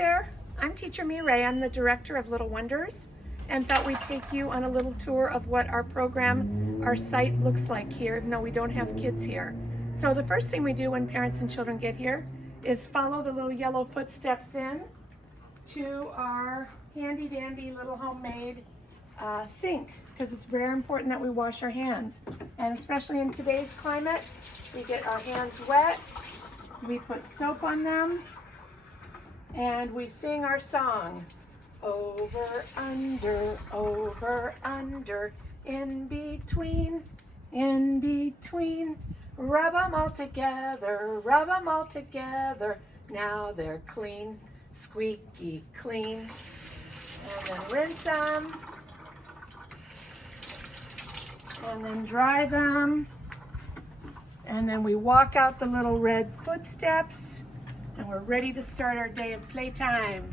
there, I'm Teacher Mireille. I'm the director of Little Wonders and thought we'd take you on a little tour of what our program, our site looks like here, even though we don't have kids here. So the first thing we do when parents and children get here is follow the little yellow footsteps in to our handy dandy little homemade sink, because it's very important that we wash our hands. And especially in today's climate, we get our hands wet, we put soap on them, and we sing our song. Over, under, in between, rub 'em all together, now they're clean, squeaky clean. And then rinse them, and then dry them, and then we walk out the little red footsteps, and we're ready to start our day of playtime.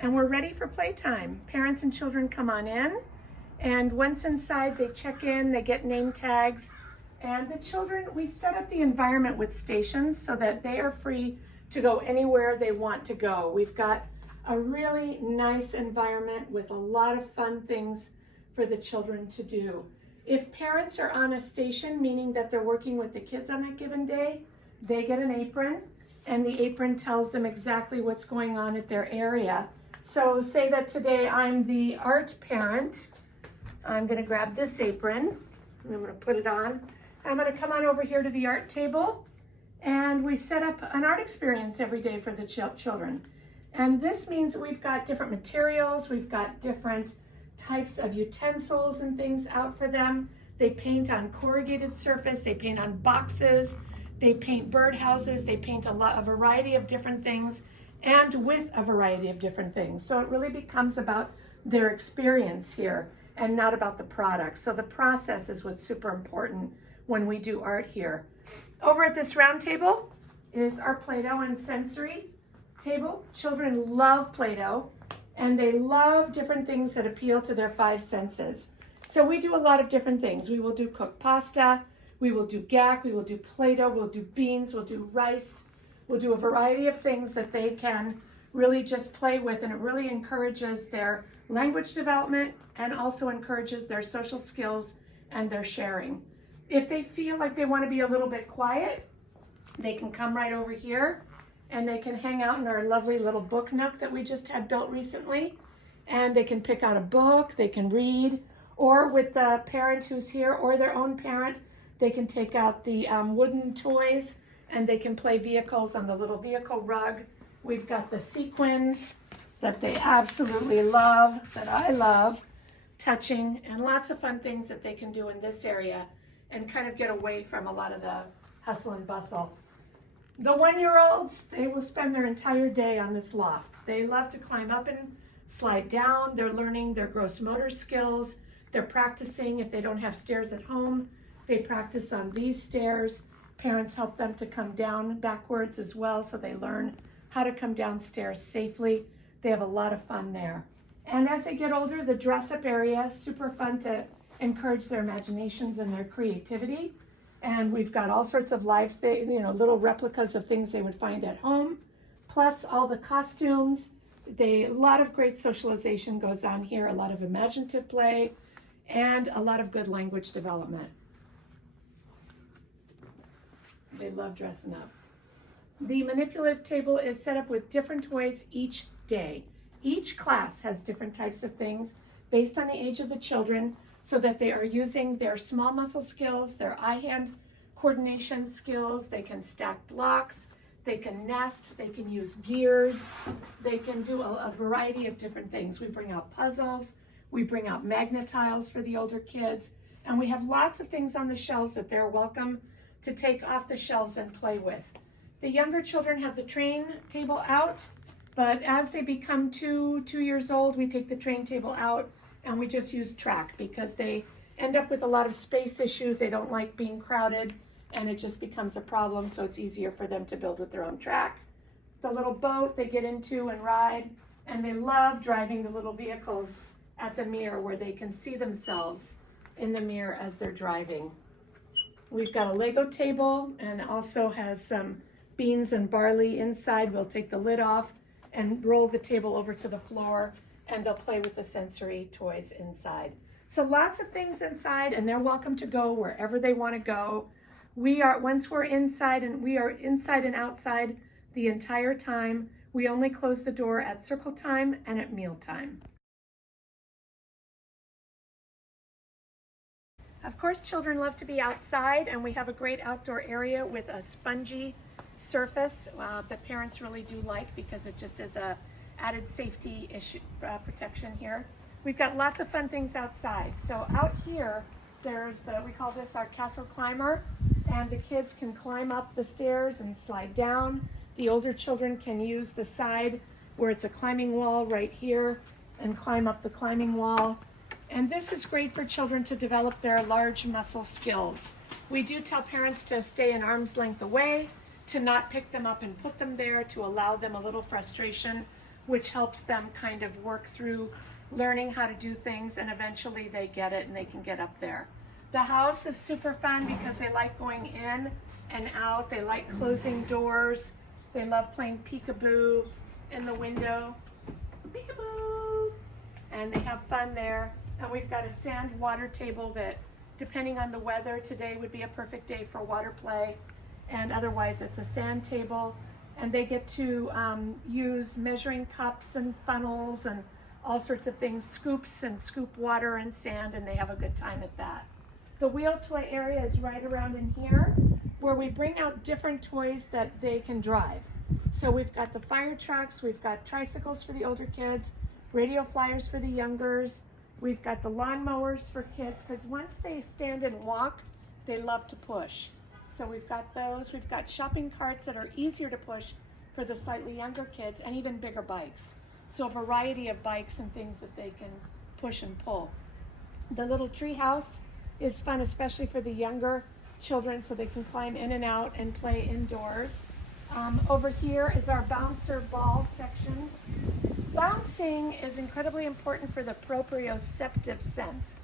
And we're ready for playtime. Parents and children come on in, and once inside, they check in, they get name tags, and the children, we set up the environment with stations so that they are free to go anywhere they want to go. We've got a really nice environment with a lot of fun things for the children to do. If parents are on a station, meaning that they're working with the kids on that given day, they get an apron, and the apron tells them exactly what's going on at their area. So say that today I'm the art parent. I'm gonna grab this apron, and I'm gonna put it on. I'm gonna come on over here to the art table, and we set up an art experience every day for the children. And this means we've got different materials, we've got different types of utensils and things out for them. They paint on corrugated surface, they paint on boxes, they paint birdhouses, they paint a variety of different things, and with a variety of different things. So it really becomes about their experience here and not about the product. So the process is what's super important when we do art here. Over at this round table is our Play-Doh and sensory table. Children love Play-Doh, and they love different things that appeal to their five senses. So we do a lot of different things. We will do cooked pasta, we will do gack, we will do Play-Doh, we'll do beans, we'll do rice, we'll do a variety of things that they can really just play with, and it really encourages their language development and also encourages their social skills and their sharing. If they feel like they want to be a little bit quiet, they can come right over here and they can hang out in our lovely little book nook that we just had built recently, and they can pick out a book, they can read, or with the parent who's here or their own parent, they can take out the wooden toys and they can play vehicles on the little vehicle rug. We've got the sequins that they absolutely love, that I love touching, and lots of fun things that they can do in this area and kind of get away from a lot of the hustle and bustle. The 1-year-olds, they will spend their entire day on this loft. They love to climb up and slide down. They're learning their gross motor skills. They're practicing. If they don't have stairs at home, they practice on these stairs. Parents help them to come down backwards as well, so they learn how to come downstairs safely. They have a lot of fun there. And as they get older, the dress-up area, super fun to encourage their imaginations and their creativity. And we've got all sorts of live, little replicas of things they would find at home, plus all the costumes. A lot of great socialization goes on here, a lot of imaginative play, and a lot of good language development. They love dressing up. The manipulative table is set up with different toys each day. Each class has different types of things based on the age of the children, so that they are using their small muscle skills, their eye-hand coordination skills. They can stack blocks, they can nest, they can use gears, they can do a variety of different things. We bring out puzzles, we bring out magnet tiles for the older kids, and we have lots of things on the shelves that they're welcome to take off the shelves and play with. The younger children have the train table out, but as they become two years old, we take the train table out and we just use track, because they end up with a lot of space issues. They don't like being crowded, and it just becomes a problem, so it's easier for them to build with their own track. The little boat they get into and ride, and they love driving the little vehicles at the mirror where they can see themselves in the mirror as they're driving. We've got a Lego table and also has some beans and barley inside. We'll take the lid off and roll the table over to the floor, and they'll play with the sensory toys inside. So lots of things inside, and they're welcome to go wherever they want to go. Once we're inside, and we are inside and outside the entire time. We only close the door at circle time and at meal time. Of course, children love to be outside, and we have a great outdoor area with a spongy surface that parents really do like because it just is a added safety issue, protection here. We've got lots of fun things outside. So out here, we call this our castle climber, and the kids can climb up the stairs and slide down. The older children can use the side where it's a climbing wall right here and climb up the climbing wall. And this is great for children to develop their large muscle skills. We do tell parents to stay an arm's length away, to not pick them up and put them there, to allow them a little frustration, which helps them kind of work through learning how to do things, and eventually they get it and they can get up there. The house is super fun because they like going in and out. They like closing doors. They love playing peekaboo in the window. Peekaboo! And they have fun there. And we've got a sand water table that, depending on the weather, today would be a perfect day for water play. And otherwise it's a sand table. And they get to use measuring cups and funnels and all sorts of things, scoops and scoop water and sand, and they have a good time at that. The wheel toy area is right around in here, where we bring out different toys that they can drive. So we've got the fire trucks, we've got tricycles for the older kids, radio flyers for the youngers, we've got the lawn mowers for kids, because once they stand and walk, they love to push. So we've got those. We've got shopping carts that are easier to push for the slightly younger kids, and even bigger bikes. So a variety of bikes and things that they can push and pull. The little tree house is fun, especially for the younger children, so they can climb in and out and play indoors. Over here is our bouncer ball section. Bouncing is incredibly important for the proprioceptive sense.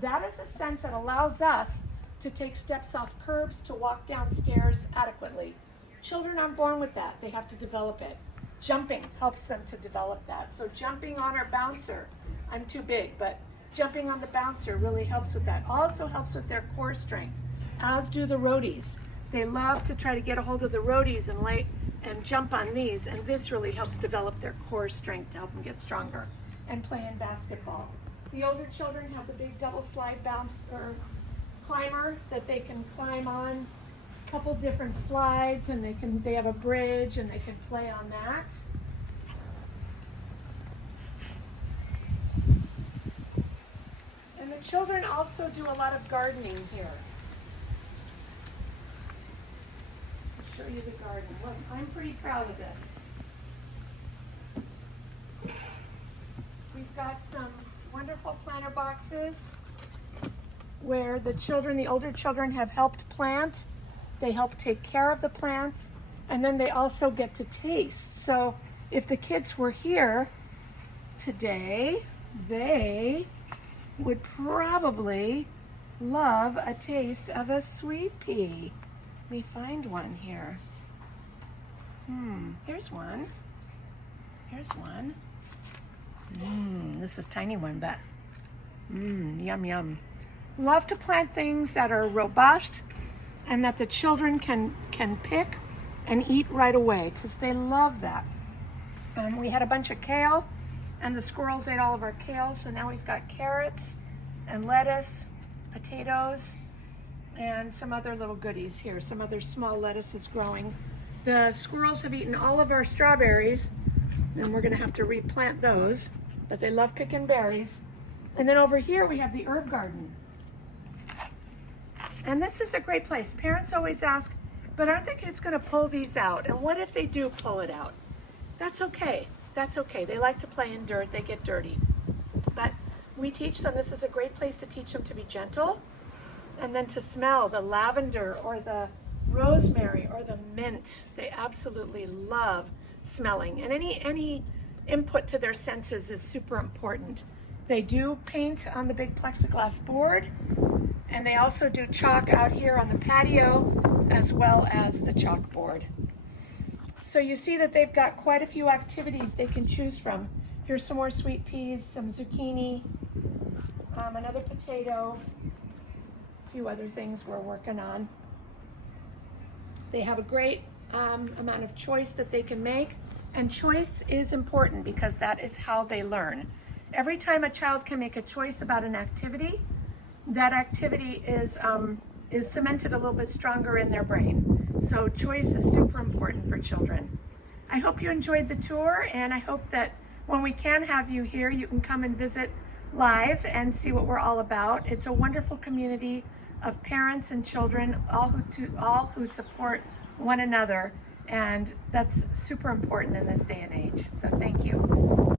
That is a sense that allows us to take steps off curbs, to walk downstairs adequately. Children aren't born with that. They have to develop it. Jumping helps them to develop that. So jumping on our bouncer, I'm too big, but jumping on the bouncer really helps with that. Also helps with their core strength, as do the roadies. They love to try to get a hold of the roadies and jump on these, and this really helps develop their core strength to help them get stronger and play in basketball. The older children have the big double slide bounce or climber that they can climb on, a couple different slides, and they have a bridge and they can play on that. And the children also do a lot of gardening here. I'll show you the garden. Look, I'm pretty proud of this. We've got some wonderful planter boxes where the older children have helped plant. They help take care of the plants, and then they also get to taste. So if the kids were here today, they would probably love a taste of a sweet pea. Let me find one here. Here's one. Here's one. This is a tiny one, but yum, yum. Love to plant things that are robust and that the children can pick and eat right away, because they love that. We had a bunch of kale, and the squirrels ate all of our kale, so now we've got carrots and lettuce, potatoes, and some other little goodies here. Some other small lettuces growing. The squirrels have eaten all of our strawberries, and we're gonna have to replant those, but they love picking berries. And then over here we have the herb garden. And this is a great place. Parents always ask, but aren't the kids gonna pull these out? And what if they do pull it out? That's okay. That's okay. They like to play in dirt. They get dirty. But we teach them, this is a great place to teach them to be gentle, and then to smell the lavender or the rosemary or the mint. They absolutely love smelling. And any input to their senses is super important. They do paint on the big plexiglass board, And they also do chalk out here on the patio as well as the chalkboard. So you see that they've got quite a few activities they can choose from. Here's some more sweet peas, some zucchini, another potato, a few other things we're working on. They have a great amount of choice that they can make, and choice is important because that is how they learn. Every time a child can make a choice about an activity, that activity is cemented a little bit stronger in their brain. So choice is super important for children. I hope you enjoyed the tour, and I hope that when we can have you here, you can come and visit live and see what we're all about. It's a wonderful community of parents and children, all who support one another, and that's super important in this day and age. So thank you.